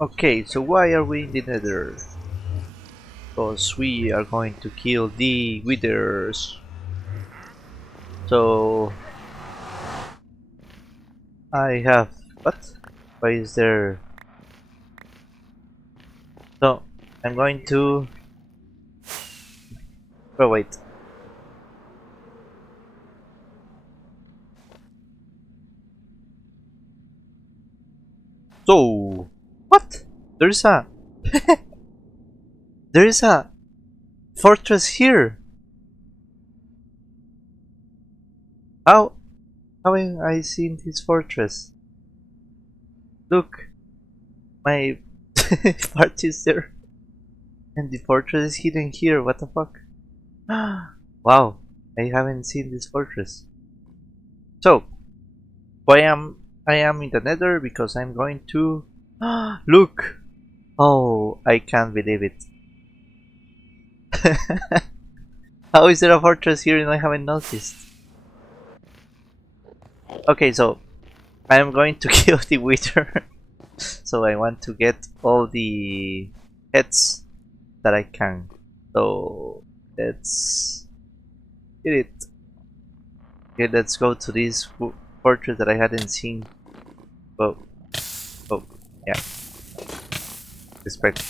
Okay, so why are we in the nether? Because we are going to kill the withers. So I have what? Why is there? So I'm going to. Oh wait. So what? There's a there is a fortress here. How have I seen this fortress? Look, my part is there, and the fortress is hidden here. What the fuck? Wow, I haven't seen this fortress. So I am in the nether because I'm going to look. Oh, I can't believe it. How is there a fortress here and I haven't noticed? Okay, so I am going to kill the wither. So I want to get all the heads that I can. So let's get it. Okay, let's go to this fortress that I hadn't seen. Oh, oh, yeah, respect.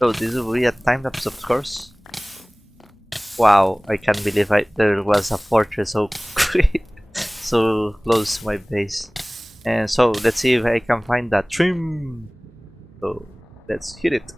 So this will be a time lapse, of course. Wow, I can't believe there was a fortress so so close to my base. And so let's see if I can find that trim. So let's hit it.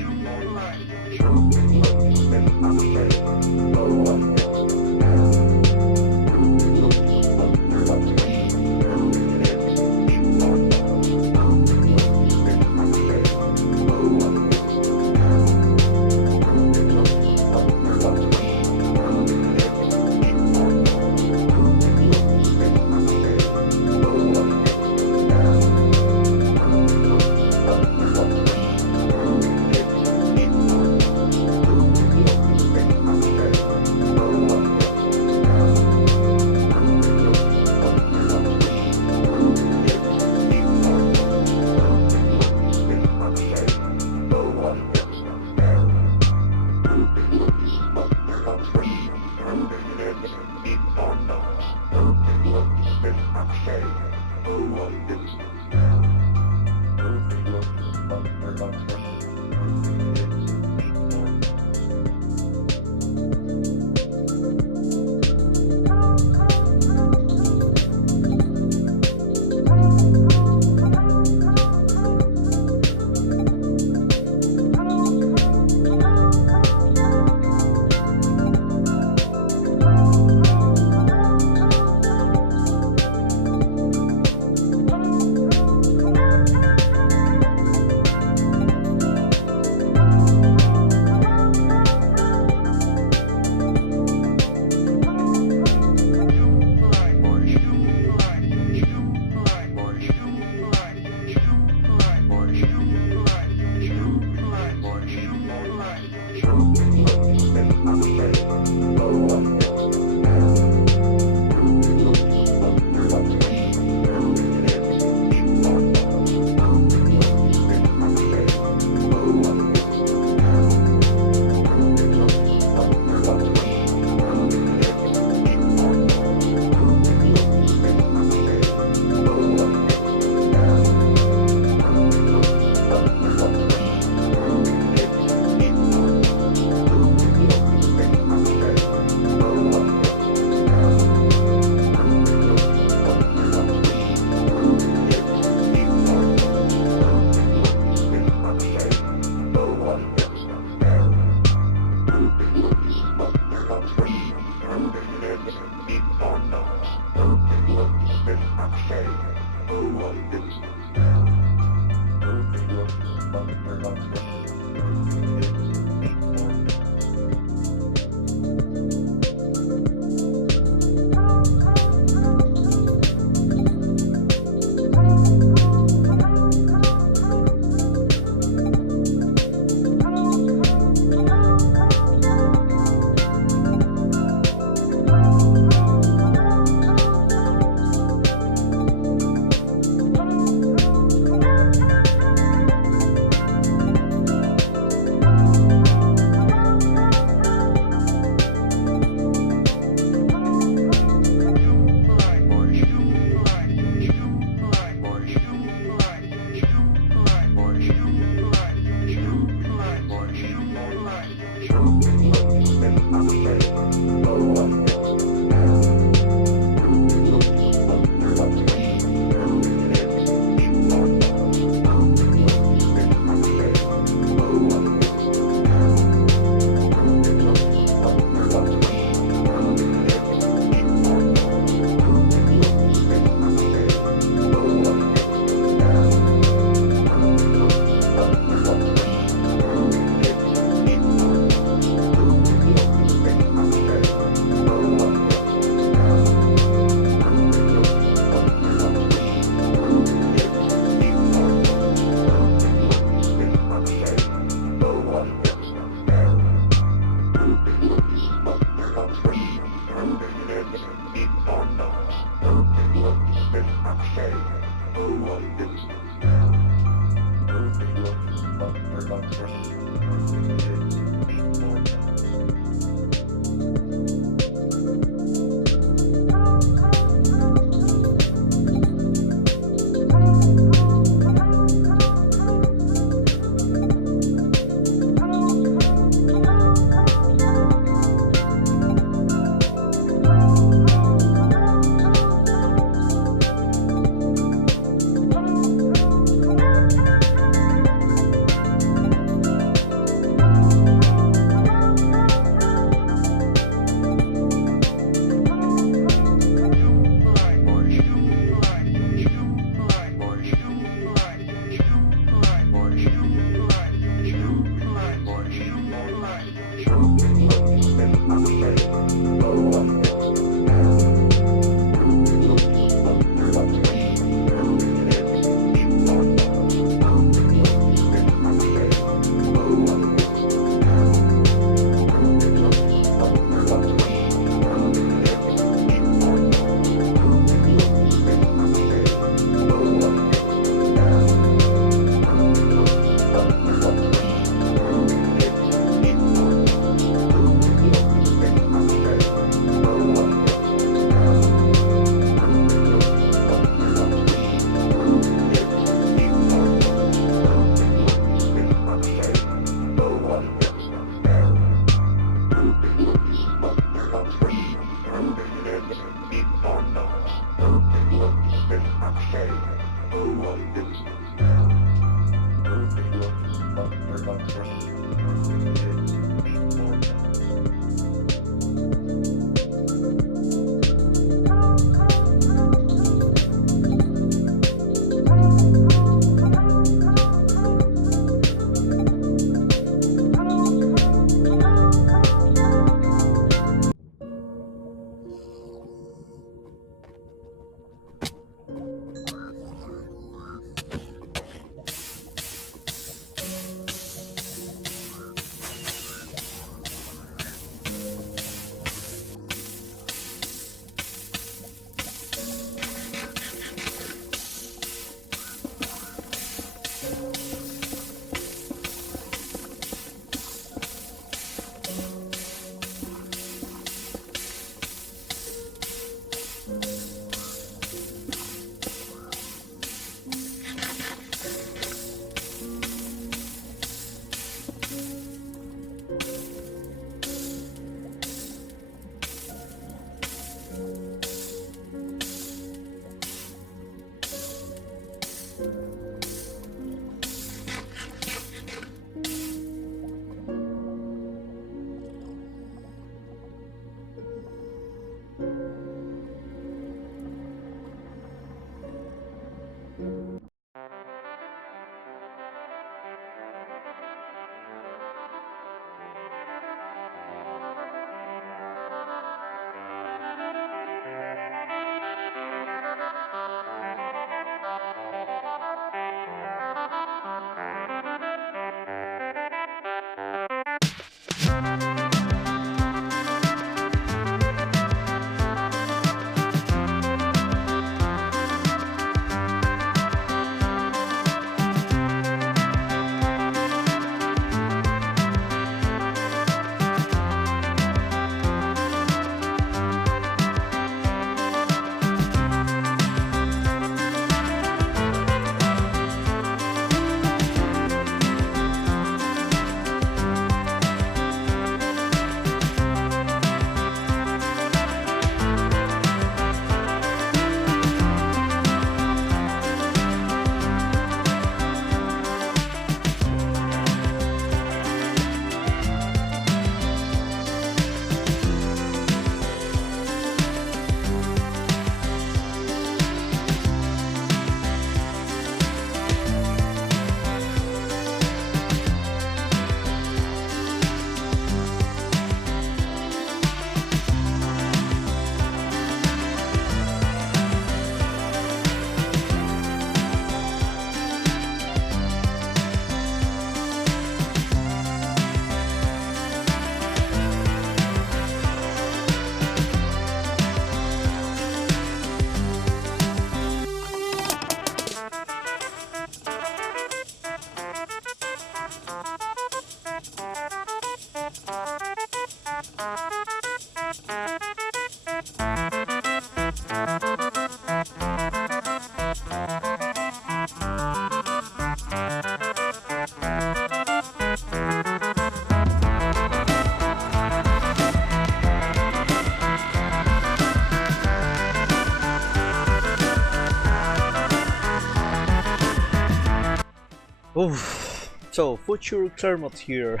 Oof. So, future Clermont here.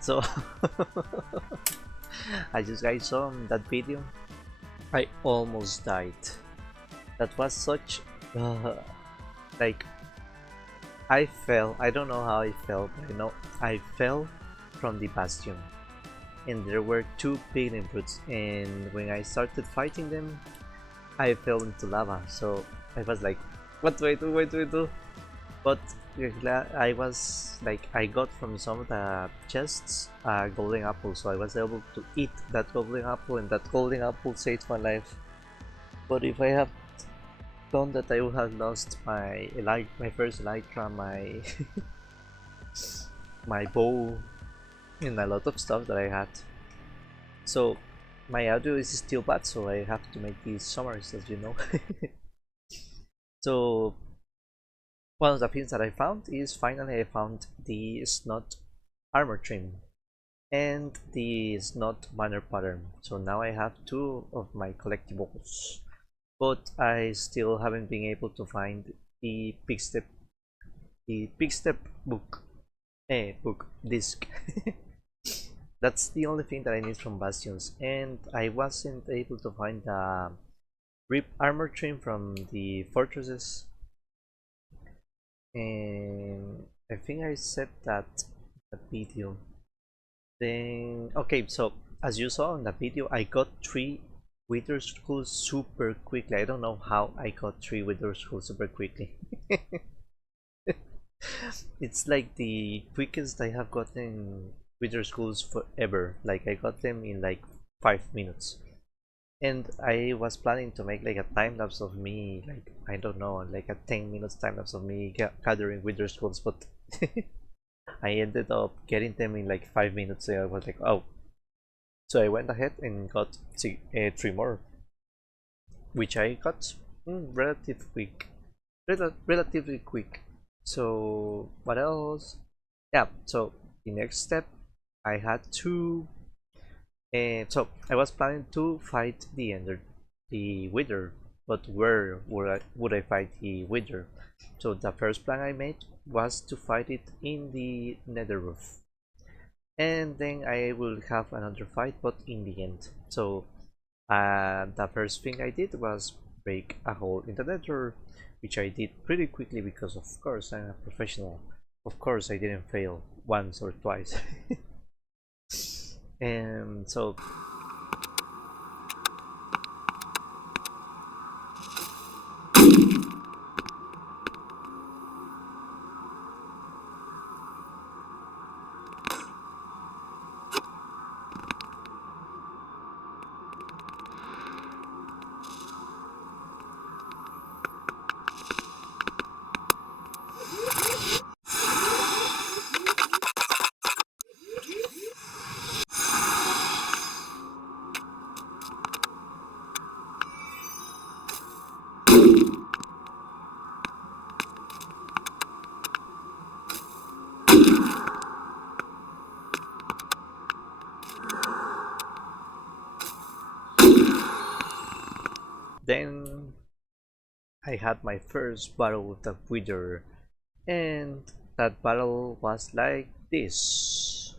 So, as you guys saw in that video, I almost died. That was such like I fell. I don't know how I fell, but I know I fell from the bastion, and there were two big inputs. And when I started fighting them, I fell into lava. So I was like, "What do I do? What do I do?" But I was like, I got from some of the chests a golden apple, so I was able to eat that golden apple, and that golden apple saved my life. But if I have done that, I would have lost my my first elytra, my my bow, and a lot of stuff that I had. So my audio is still bad, so I have to make these summaries, as you know. So one of the things that I found is finally I found the snot armor trim and the snot banner pattern. So now I have two of my collectibles, but I still haven't been able to find the big step book disc. That's the only thing that I need from Bastions, and I wasn't able to find the rip armor trim from the fortresses, and I think I said that in the video. Then okay, so as you saw in the video, I got 3 Wither Skulls super quickly. I don't know how I got 3 Wither Skulls super quickly. It's like the quickest I have gotten Wither Skulls forever. Like I got them in like 5 minutes. And I was planning to make like a time lapse of me, like I don't know, like a 10 minutes time lapse of me gathering Wither Skulls, but I ended up getting them in like 5 minutes. So I was like, oh. So I went ahead and got 3 more, which I got relatively quick. So what else? Yeah, so the next step, I had to so I was planning to fight the Wither, but where would I fight the Wither? So the first plan I made was to fight it in the Nether roof, and then I will have another fight, but in the end. So the first thing I did was break a hole in the Nether, which I did pretty quickly because of course I'm a professional. Of course I didn't fail once or twice. And so then I had my first battle with the Wither, and that battle was like this.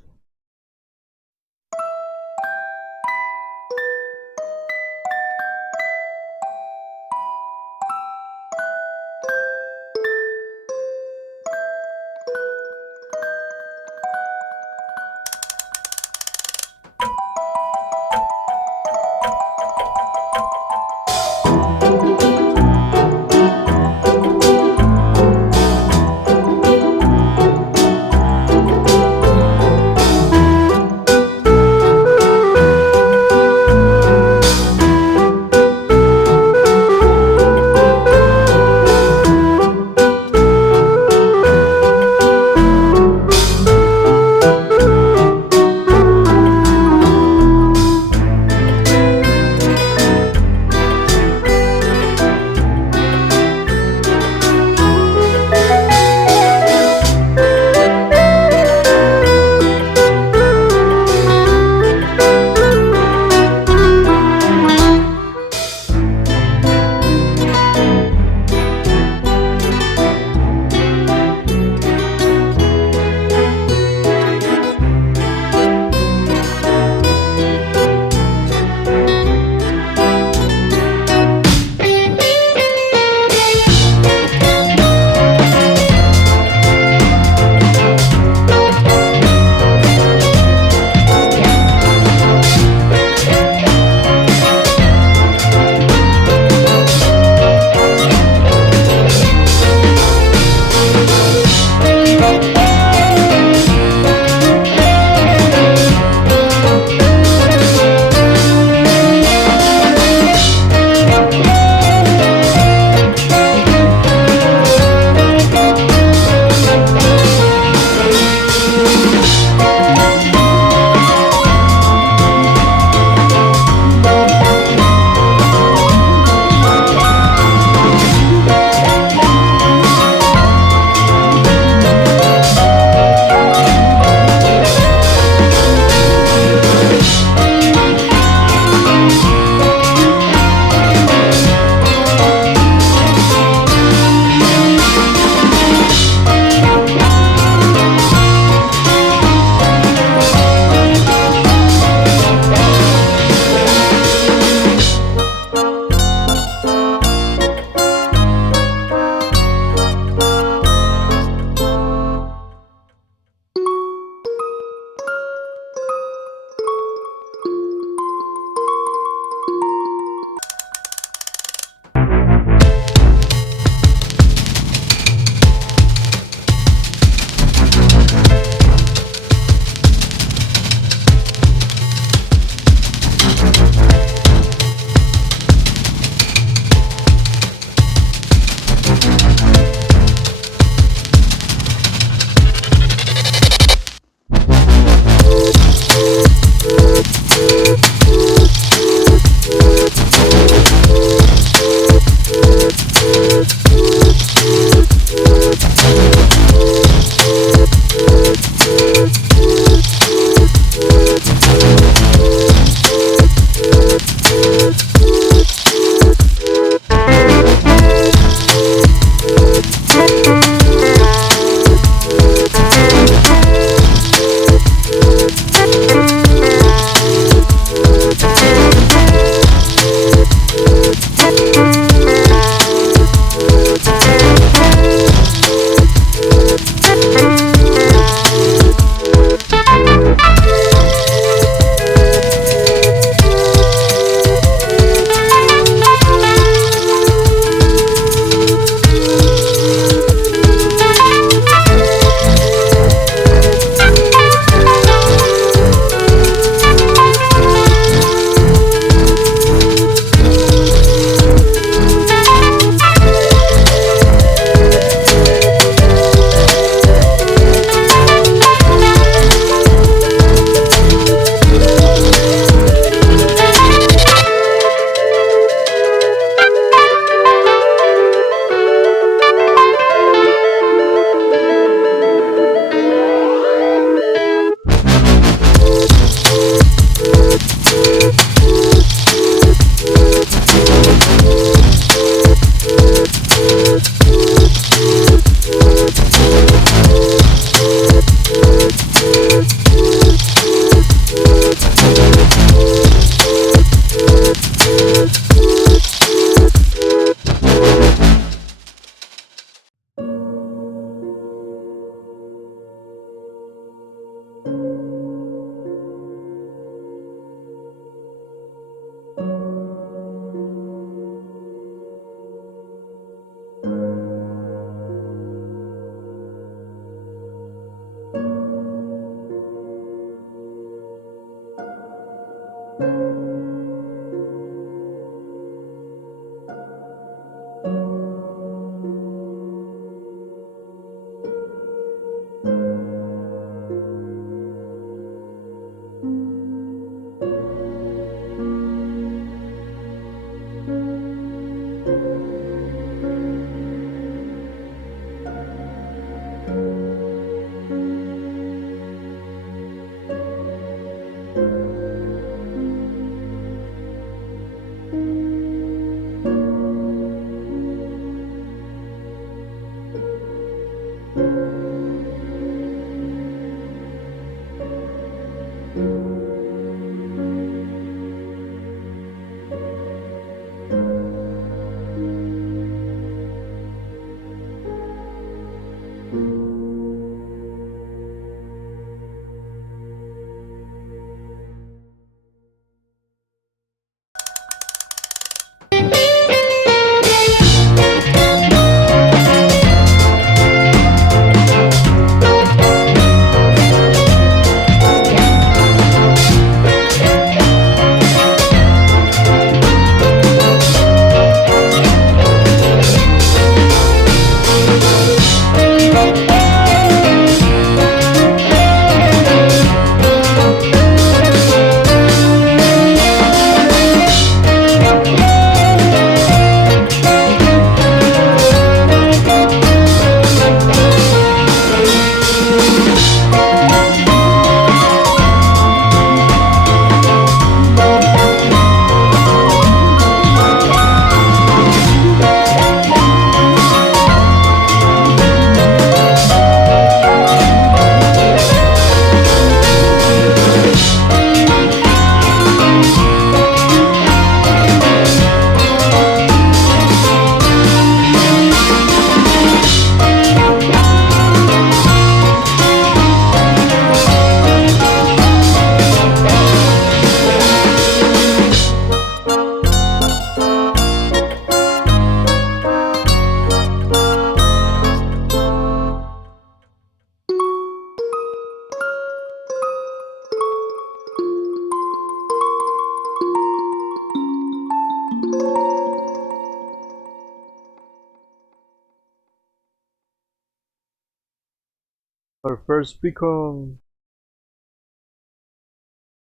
Our first beacon!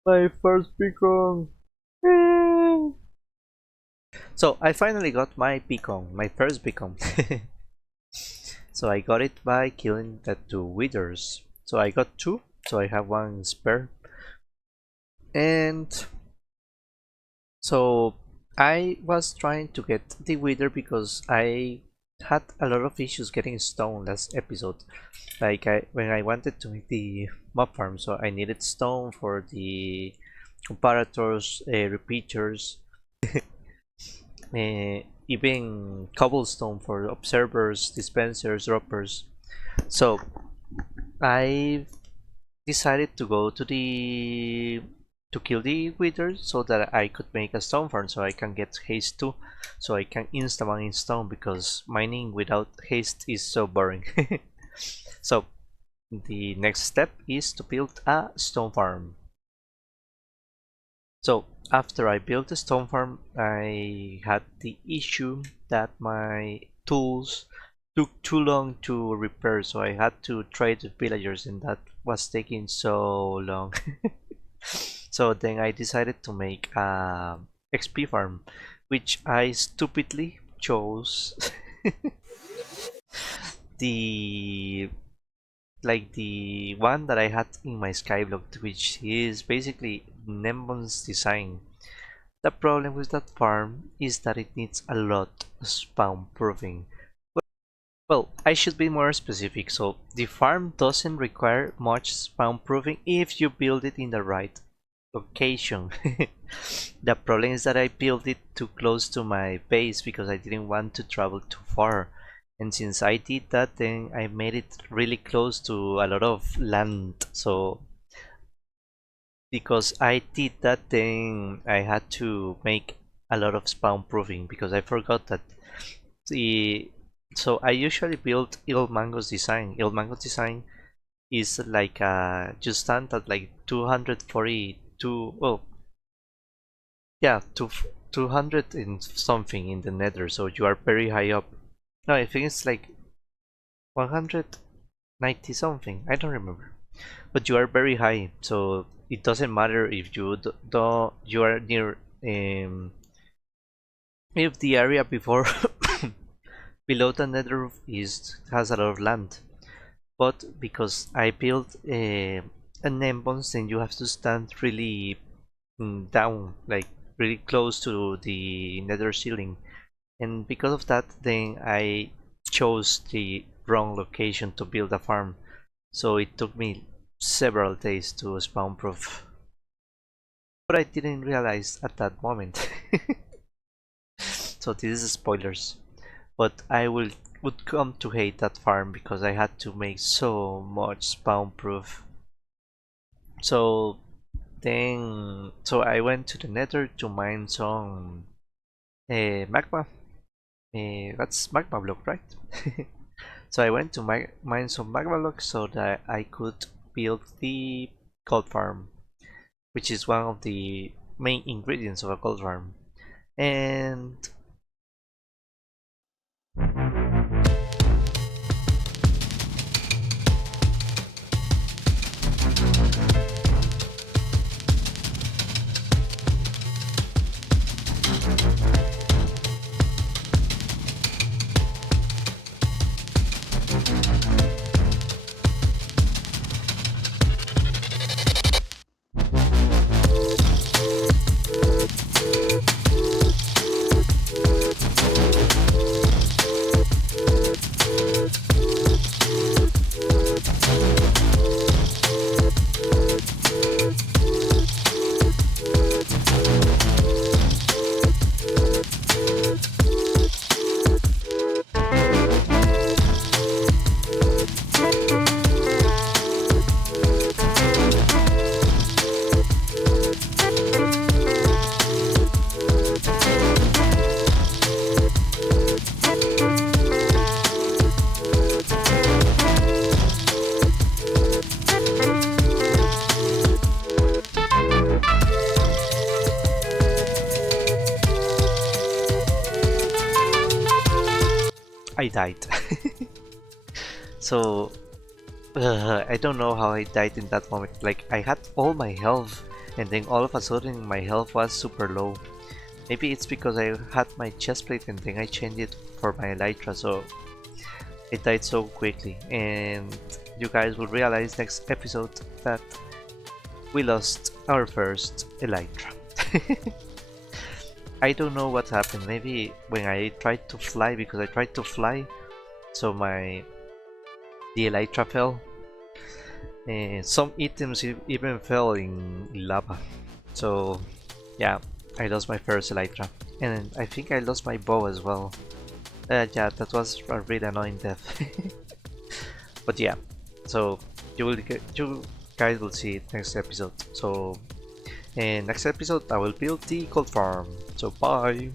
My first beacon! Yay! So I finally got my beacon, my first beacon. So I got it by killing the two withers. So I got two, so I have one spare. And so I was trying to get the wither because I had a lot of issues getting stone last episode. Like when I wanted to make the mob farm, so I needed stone for the comparators, repeaters, even cobblestone for observers, dispensers, droppers. So I decided to go to the to kill the wither so that I could make a stone farm so I can get haste too, so I can insta mine in stone because mining without haste is so boring. So the next step is to build a stone farm. So after I built the stone farm, I had the issue that my tools took too long to repair, so I had to trade with villagers and that was taking so long. So then I decided to make a XP farm, which I stupidly chose the the one that I had in my skyblock, which is basically Nembon's design. The problem with that farm is that it needs a lot of spawn proofing. Well, I should be more specific, so the farm doesn't require much spawn proofing if you build it in the right location. The problem is that I built it too close to my base because I didn't want to travel too far. And since I did that, then I made it really close to a lot of land. So because I did that, then I had to make a lot of spawn proofing because I forgot that the so I usually build Il Mango's design. Il Mango's design is like you stand at like 242, well, Yeah, 200 and something in the nether, so you are very high up. No, I think it's like 190 something, I don't remember. But you are very high, so it doesn't matter if you don't you are near if the area before below the nether is has a lot of land. But because I built an entrance, then you have to stand really down, like really close to the nether ceiling, and because of that then I chose the wrong location to build a farm, so it took me several days to spawn proof, but I didn't realize at that moment. So this is spoilers, but I would come to hate that farm because I had to make so much spawn proof. So so I went to the nether to mine some magma. That's magma block, right? So I went to mine some magma blocks so that I could build the gold farm, which is one of the main ingredients of a gold farm. And I died. So I don't know how I died in that moment. Like I had all my health and then all of a sudden my health was super low. Maybe it's because I had my chestplate and then I changed it for my elytra, so it died so quickly. And you guys will realize next episode that we lost our first elytra. I don't know what happened. Maybe when I tried to fly, because I tried to fly, so the elytra fell. And some items even fell in lava. So yeah, I lost my first elytra, and I think I lost my bow as well. Yeah, that was a really annoying death. But yeah, so you guys will see it next episode. So in next episode I will build the gold farm. So bye.